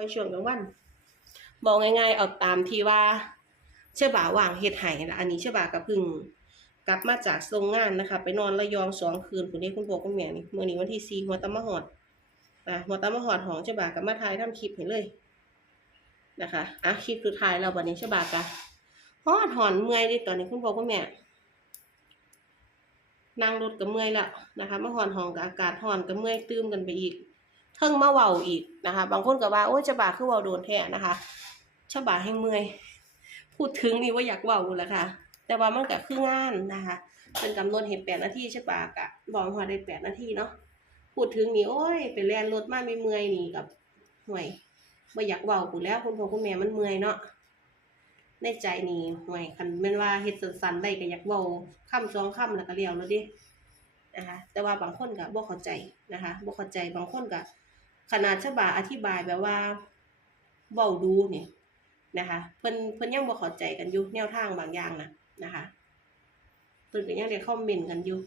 ล่อยช่วงกลางวันบอกง่ายๆ เอาตามที่ว่า เชื่อบ่าว่างเฮ็ดไห้ละอันนี้เชื่อบ่าก็เพึ่ง กลับมาจากโรงงานนะคะ ไปนอนระยองสองคืนคุณนี้คุณพ่อคุณแม่นี่เมื้อนี้วันที่สี่หัวตะมะหอดอะหัวตะมะหอดของเชื่อบ่ากับมาถ่ายทำคลิปให้เลยนะคะอะคลิปคือถ่ายแล้ววันนี้เชื่อบ่ากะฮอดหอนเมื่อยดิตอนนี้คุณพ่อคุณแม่นั่งรถกับเมื่อยและนะคะมาหอนหองกับอากาศหอนกับเมื่อยตื้มกันไปอีก เทิงมาเว้าอีกนะคะ บางคนก็ว่าโอ้ยจะบาคือเว้าโดนแท้นะคะชบาให้เมื่อยพูดถึงนี่ว่าอยากเว้าแหล้วค่ะ แต่ว่ามันก็คืองานนะคะเป็นกำหนดเห็นแปดนาทีชะบากะบอกว่าได้แปดนาทีเนาะพูดถึงนี่โอ้ยไปแล่นรถมาไม่เมื่อยนี่กับห่วยบ่อยากเว้ากูแล้วคุณพ่อคุณแม่มันเมื่อยเนาะในใจนี่ห่วยคันแม่นว่าเฮ็ดสั้นๆได้ก็อยากเว้าคำสองคำแล้วก็เลี้ยวแล้วดินะคะแต่ว่าบางคนก็บ่เข้าใจนะคะบ่เข้าใจบางคนก็ ขนาดฉบาอธิบายแบบว่าเว้าดูนี่นะคะ เพิ่นเพิ่นยังบ่เข้าใจกันอยู่แนวทางบางอย่างนะนะคะเพิ่นก็ยังได้คอมเมนต์กันอยู่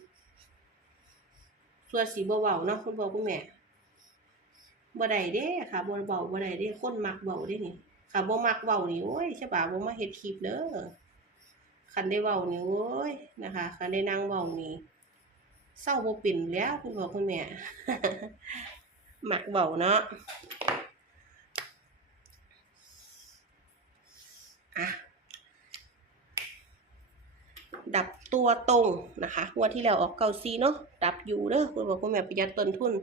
ส่วนสิบ่เว้าเนาะคุณพ่อคุณแม่บ่ได้เด้ค่ะบ่เว้าบ่ได้เด้คนมักเว้าเด้นี่ค่ะบ่มักเว้านี่โอ้ยฉบาบ่มาเฮ็ดคลิปเด้อคันได้เว้านี่โอ้ยนะคะคันได้นั่งเว้านี่เศร้าบ่เป็นแล้วคุณพ่อคุณแม่ หมักเบาเนาะอะดับตัวตรงนะคะวันที่แล้วออกเกาซีเนาะดับอยู่เด้อคุณพ่อคุณแม่ประหยัดต้นทุน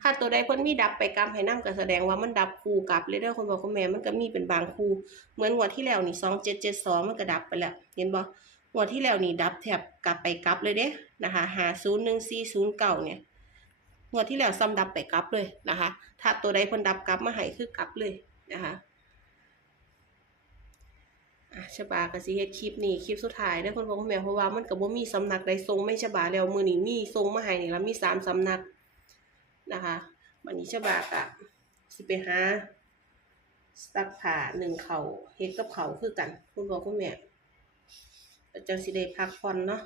ถ้าตัวใดเพิ่นมีดับไปกรรมให้นำก็แสดงว่ามันดับคู่กลับเลยเด้อคุณพ่อคุณแม่มันก็มีเป็นบางคู่เหมือนงวดที่แล้วนี่2772มันก็ดับไปแล้วเห็นบ่งวดที่แล้วนี่ดับแถบกลับไปกลับเลยเด้นะคะหาศูนย์หนึ่งสี่ศูนย์เก่าเนี่ย งวดที่แล้วซ้ำดับไปกลับเลยนะคะ ถ้าตัวใดเพิ่นดับกลับมาให้คือกลับเลยนะคะฉบาก็สิเฮ็ดคลิปนี้คลิปสุดท้ายเด้คุณพ่อคุณแม่เพราะว่ามันก็บ่มีสำนักใดทรงไม่ฉบาแล้วมือนี้มีทรงมาให้นี่แล้วมีสามสำนักนะคะวันนี้ฉบาก็สิไปหาซักผ้าหนึ่งเขาเฮ็ดกับเขาคือกัน คุณพ่อคุณแม่จ้าสิได้พักผ่อนเนาะ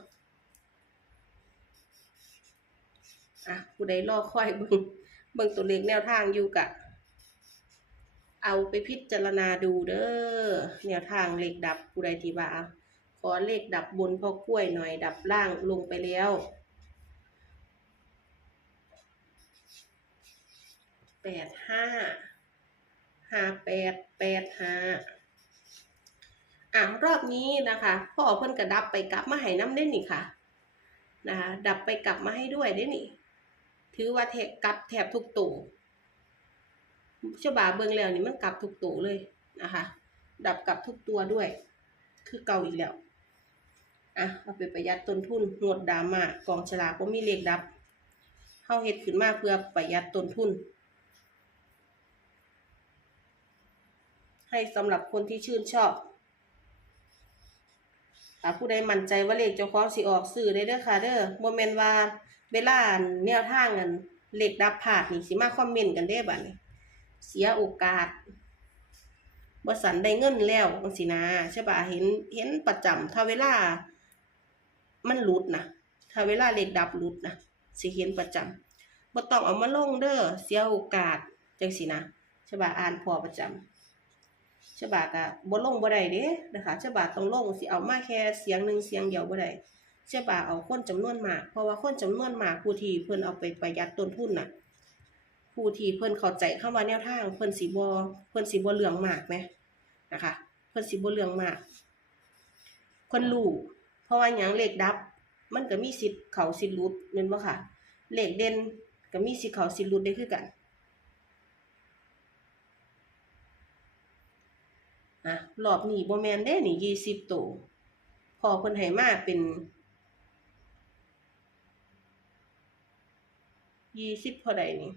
อะผู้ใดรอคอยเบิ่งเบิ่งตัวเลขแนวทางอยู่กะ เอาไปพิจารณาดูเด้อแนวทางเลขดับผู้ใดที่ว่าขอเลขดับบนพ่อกล้วยหน่อยดับล่างลงไปแล้วแปดห้าห้าแปดแปดห้าอะรอบนี้นะคะพ่อเพิ่นกระดับไปกลับมาให้น้ำได้นี่ค่ะนะคะดับไปกลับมาให้ด้วยได้นี่ ถือว่าแทบกลับแถบทุกตัวฉบาเบิงแล้วนี่มันกลับทุกตัวเลยนะคะ ดับกลับทุกตัวด้วย คือเก่าอีกแล้วอะเอาไปประหยัดต้นทุนงดดราม่ากองฉลากว่ามีเลขดับเฮาเฮ็ดขึ้นมาเพื่อประหยัดต้นทุน ให้สำหรับคนที่ชื่นชอบถ้าผู้ใดมั่นใจว่าเลขเจ้าของสิออกซื้อได้เด้อค่ะเด้อบ่แม่นว่า เวลาแนวทางกันเหลขดับพลาดนี่สิมาคอมเมนต์กันเด้บัดนี้เสียโอกาสบ่สันได้เงินแล้วจังซี่นะใช่ป่ะเห็นเห็นประจำถ้าเวลา มันหลุดนะถ้าเวลาเหลขดับหลุดนะสิเห็นประจำบ่ต้องเอามาลงเด้อเสียโอกาสจังซี่นะใช่ป่ะอ่านพอประจำฉบาก็บ่ลงบ่ได้เด้นะคะฉบาต้องลงสิเอามาแค่เสียงหนึ่งเสียงเดียวบ่ได้ ฉบาเอาคนจำนวนมาก เพราะว่าคนจำนวนมากผู้ที่เพิ่นเอาไปประหยัดต้นทุนน่ะผู้ที่เพิ่นเข้าใจคำว่าแนวทางเพิ่นสิบ่เพิ่นสิบ่เรื่องมากแหมนะคะเพิ่นสิบ่เรื่องมากเพิ่นรู้เพราะว่าหยังเลขดับ มันก็มีสิทธิ์เขาสิทธิ์หลุดแม่นบ่ค่ะเลขเด่นก็มีสิทธิ์เขาสิทธิ์หลุดได้คือกันอะรอบนี้บ่แมนเด้หนี่ยี่สิบตัวพอเพิ่นให้มาเป็น ยี่สิบเท่าใดนี่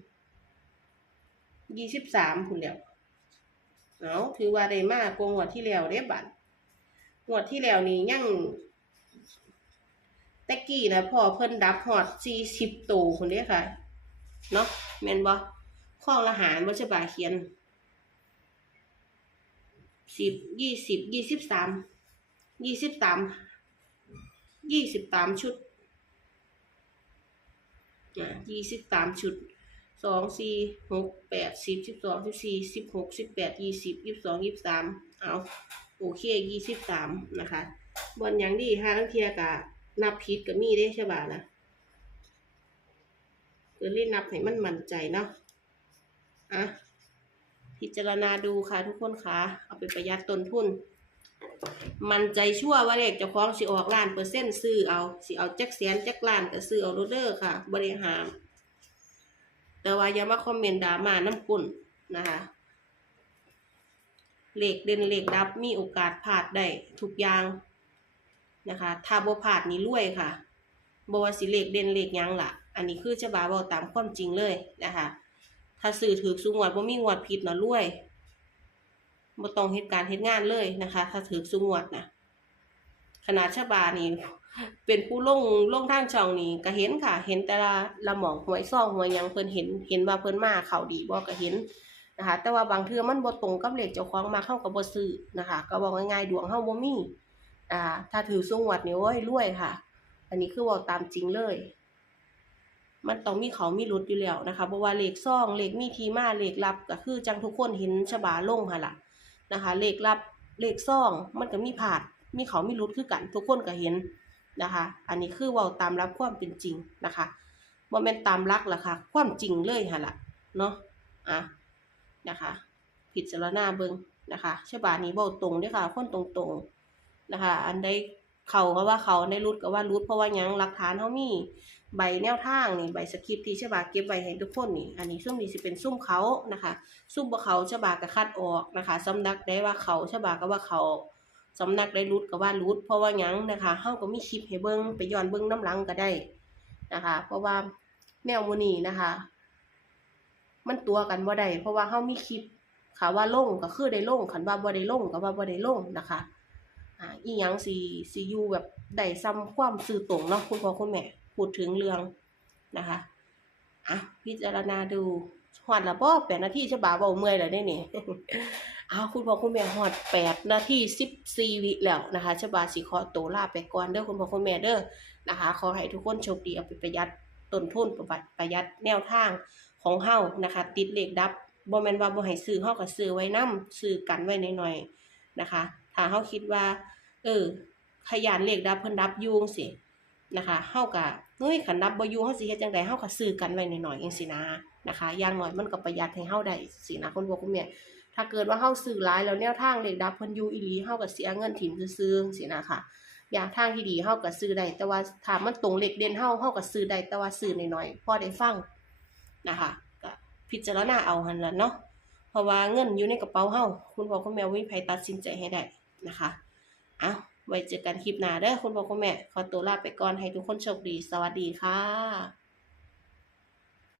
ยี่สิบสามพุ่นแล้วเอาถือว่าได้มากกว่างวดที่แล้วเด้บัดงวดที่แล้วนี่ยังตะกี้นะพอเพิ่นดับฮอดสี่สิบตัวพุ่นเด้ค่ะ เนาะแมนบ่ข้องละหารบ่ใช่บาเขียนสิบยี่สิบยี่สิบสามยี่สิบสามยี่สิบสามชุด ยี่สิบสามชุดสองสี่หกแปดสิบสิบสองสิบสี่สิบหกสิบแปดยี่สิบยี่สิบสองยี่สิบสามเอาโอเคยี่สิบสามนะคะบนอย่างดีห้าลังเทียกะนับผิดกับมีได้ใช่ป่ะนะเกิดเล่นนับให้มันมั่นใจเนาะอะพิจารณาดูค่ะทุกคนค่ะ เอาไปประหยัดต้นทุน มันใจชั่วว่าเลขเจ้าของสิออกล้านเปอร์เซ็นต์ซื้อเอาสิเอาแจักแสนแจักล้านก็ซื้อเอาโรเดอร์ค่ะบริหารแต่ว่าอย่ามาคอมเมนต์ด่ามาน้ำกุ่นนะคะเหลขเด่นเหลขดับมีโอกาสพลาดได้ทุกอย่างนะคะถ้าบ่พลาดนี่รวยค่ะบว่าสิเหลขเด่นเหลขหยังล่ะ อันนี้คือจะบาเว้าตามความจริงเลยนะคะ ถ้าซื้อถือสูงวดบ่มีงวดผิดนะรวย บ่ต้องเหตุการณ์เหตุงานเลยนะคะ ถ้าถือสุงวดนะขนาดชบานี่เป็นผู้ลงลงทางช่องนี่ก็เห็นค่ะ เห็นแต่ละละหมองหวยซ่องหวยยังเพิ่นเห็น เห็นว่าเพิ่นมาเขาดีบ่ก็เห็นนะคะ แต่ว่าบางเทื่อมันบ่ตรงกับเลขเจ้าของมาเข้ากับบ่ซื้อนะคะ ก็บอกง่ายๆดวงเฮาบ่มีอ่า ถ้าถือสุงวดนี่โอ้ยรวยค่ะ อันนี้คือเว้าตามจริงเลยมันต้องมีเขามีรุดอยู่แล้วนะคะเพราะว่าเลขซ่องเหลขมีทีมาเหลขลับก็คือจังทุกคนเห็นฉบาลงหั่นล่ะ นะคะ เลขลับเลขซ่องมันก็มีผาด มีเขามีรุดคือกัน ทุกคนก็เห็นนะคะ อันนี้คือว่าตามรับความเป็นจริงนะคะว่าแม่นตามรักล่ะค่ะ ความจริงเลยฮะล่ะเนาะอะนะคะ ผิดจารณาเบิงนะคะฉบานี้เว้าตรงด้วยค่ะคนตรงๆนะคะ อันใด เขาก็ว่าเขาในรุดก็ว่ารุดเพราะว่ายังหลักฐานเขามีใบแนวทางนี่ใบสคริปที่ฉบาเก็บไว้ให้ทุกคนนี่ อันนี้ซุ่มนี้สิเป็นซุ่มเขานะคะ ซุ่มบ่เขาฉบาก็คัดออกนะคะสำนักได้ว่าเขาฉบาก็ว่าเขาสำนักได้รุดก็ว่ารุดเพราะว่ายังนะคะเฮาก็มีคลิปให้เบิ่งไปย้อนเบิ่งน้ำหลังก็ได้นะคะ เพราะว่าแนวมื้อนี้นะคะ มันตัวกันบ่ได้เพราะว่าเฮามีคลิปค่ะว่าลงก็คือได้ลงคันว่าบ่ได้ลงก็ว่าบ่ได้ลงนะคะ อ่าอีหยังสิสิอยู่แบบได้ซ้ำความซื่อตรงเนาะคุณพ่อคุณแม่พูดถึงเรื่องนะคะอะพิจารณาดูฮอดละบ่8นาทีฉบาเว้าเมื่อยแล้วเด้นี่เอาคุณพ่อคุณแม่ฮอด8นาที14วิแล้วนะคะฉบาสิขอตัวลาไปก่อนเด้อคุณพ่อคุณแม่เด้อนะคะ ขอให้ทุกคนโชคดีเอาไปประหยัดต้นทุนประหยัดประหยัดแนวทางของเฮานะคะ ติดเลขดับบ่แมนว่าบ่ให้ซื้อเฮาก็ซื้อไว้นํซื้อกันไว้หน่อยๆนะคะ ถ้าเฮาคิดว่า เออ ขยันเลขดับเพิ่นดับยู่งซี่นะคะเฮาก็เฮ้ยคันดับบ่ยู่เฮาสิเฮ็ดจังไดเฮาก็ซื้อกันไว้หน่อยๆจังซี่นะนะคะอย่างน้อยมันก็ประหยัดให้เฮาได้สินะคุณพ่อคุณแม่ถ้าเกิดว่าเฮาซื้อหลายแล้วแนวทางเลขดับเพิ่นอยู่อีหลีเฮาก็เสียเงินถิ่มซื่อๆจังซี่นะค่ะอย่างทางที่ดีเฮาก็ซื้อได้แต่ว่าถ้ามันตรงเลขเด่นเฮาเฮาก็ซื้อได้แต่ว่าซื้อน้อยๆพอได้ฟังนะคะก็พิจารณาเอาหั่นล่ะเนาะเพราะว่าเงินอยู่ในกระเป๋าเฮาคุณพ่อคุณแม่บ่มีไผตัดสินใจให้ได้นะคะ อะไว้เจอกันคลิปหน้าเด้อคุณพ่อคุณแม่ ขอตัวลาไปก่อนให้ทุกคนโชคดี สวัสดีค่ะ